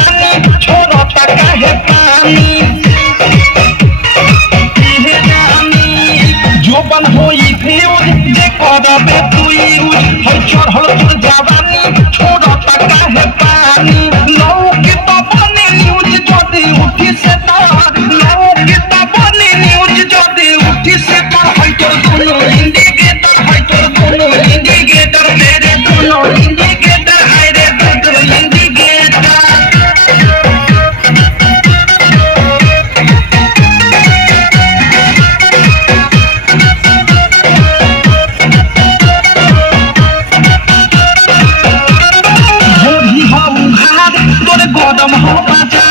जवानी छोड़ता काहे पानी जोबन होई फ्यूज जे करबे तू यूज हर चढ़ल तोर जवानी छोड़ता काहे पानी लौ के तो बने न्यूज जदी उठी से तार लौ के तो बने न्यूज जदी उठी से तार है तोर दोनों इंडिकेटर है तोर दोनों इंडिकेटर मेरे दोनों इंडिकेटर है रे दोनों इंडिकेटर गरम हो बाजार